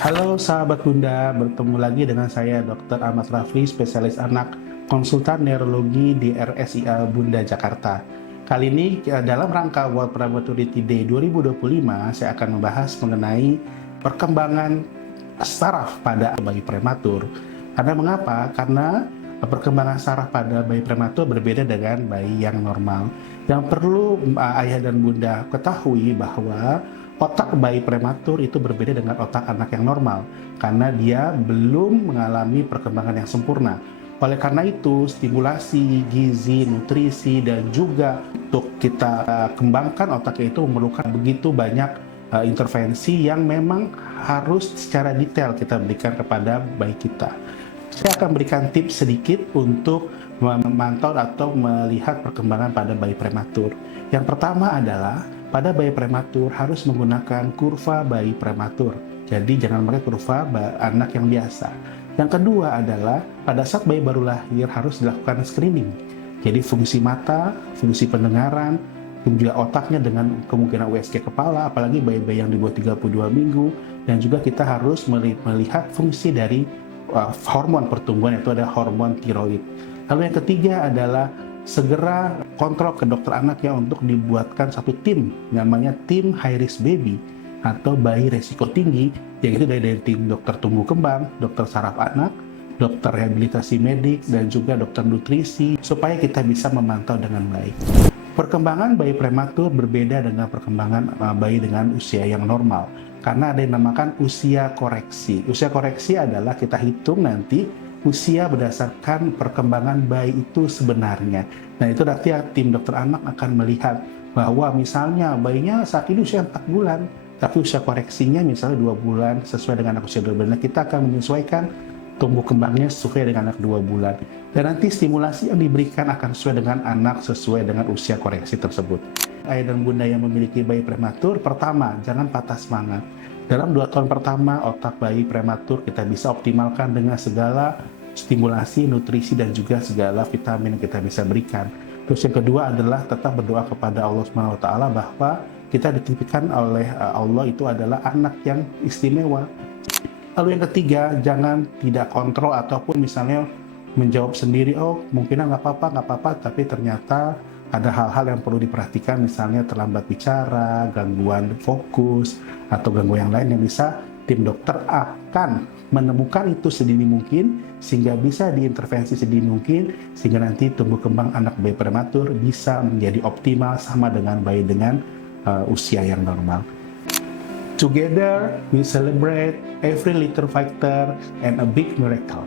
Halo sahabat Bunda, bertemu lagi dengan saya Dr. Ahmad Rafli, spesialis anak konsultan neurologi di RSIA Bunda Jakarta. Kali ini dalam rangka World Prematurity Day 2025, saya akan membahas mengenai perkembangan saraf pada bayi prematur. Karena mengapa? Karena perkembangan saraf pada bayi prematur berbeda dengan bayi yang normal. Yang perlu ayah dan bunda ketahui bahwa otak bayi prematur itu berbeda dengan otak anak yang normal karena dia belum mengalami perkembangan yang sempurna. Oleh karena itu, stimulasi, gizi, nutrisi, dan juga untuk kita kembangkan otaknya itu memerlukan begitu banyak intervensi yang memang harus secara detail kita berikan kepada bayi kita. Saya akan berikan tips sedikit untuk memantau atau melihat perkembangan pada bayi prematur. Yang pertama adalah pada bayi prematur harus menggunakan kurva bayi prematur. Jadi jangan pakai kurva anak yang biasa. Yang kedua adalah pada saat bayi baru lahir harus dilakukan screening. Jadi fungsi mata, fungsi pendengaran, juga otaknya dengan kemungkinan USG kepala, apalagi bayi-bayi yang di bawah 32 minggu. Dan juga kita harus melihat fungsi dari hormon pertumbuhan, yaitu ada hormon tiroid. Lalu yang ketiga adalah segera kontrol ke dokter anak ya untuk dibuatkan satu tim, namanya tim high risk baby atau bayi resiko tinggi, yaitu dari tim dokter tumbuh kembang, dokter saraf anak, dokter rehabilitasi medik, dan juga dokter nutrisi supaya kita bisa memantau dengan baik. Perkembangan bayi prematur berbeda dengan perkembangan bayi dengan usia yang normal karena ada yang dinamakan usia koreksi. Usia koreksi adalah kita hitung nanti usia berdasarkan perkembangan bayi itu sebenarnya. Nah itu nanti tim dokter anak akan melihat bahwa misalnya bayinya saat ini usia 4 bulan, tapi usia koreksinya misalnya 2 bulan sesuai dengan anak usia 2 bulan. Nah, kita akan menyesuaikan tumbuh kembangnya sesuai dengan anak 2 bulan. Dan nanti stimulasi yang diberikan akan sesuai dengan anak sesuai dengan usia koreksi tersebut. Ayah dan bunda yang memiliki bayi prematur, pertama, jangan patah semangat. Dalam 2 tahun pertama, otak bayi prematur kita bisa optimalkan dengan segala stimulasi, nutrisi, dan juga segala vitamin yang kita bisa berikan. Terus yang kedua adalah tetap berdoa kepada Allah SWT bahwa kita dititipkan oleh Allah itu adalah anak yang istimewa. Lalu yang ketiga, jangan tidak kontrol ataupun misalnya menjawab sendiri, oh mungkin nggak apa-apa, tapi ternyata ada hal-hal yang perlu diperhatikan, misalnya terlambat bicara, gangguan fokus, atau gangguan yang lain yang bisa tim dokter akan menemukan itu sedini mungkin, sehingga bisa diintervensi sedini mungkin, sehingga nanti tumbuh kembang anak bayi prematur bisa menjadi optimal sama dengan bayi dengan usia yang normal. Together, we celebrate every little factor and a big miracle.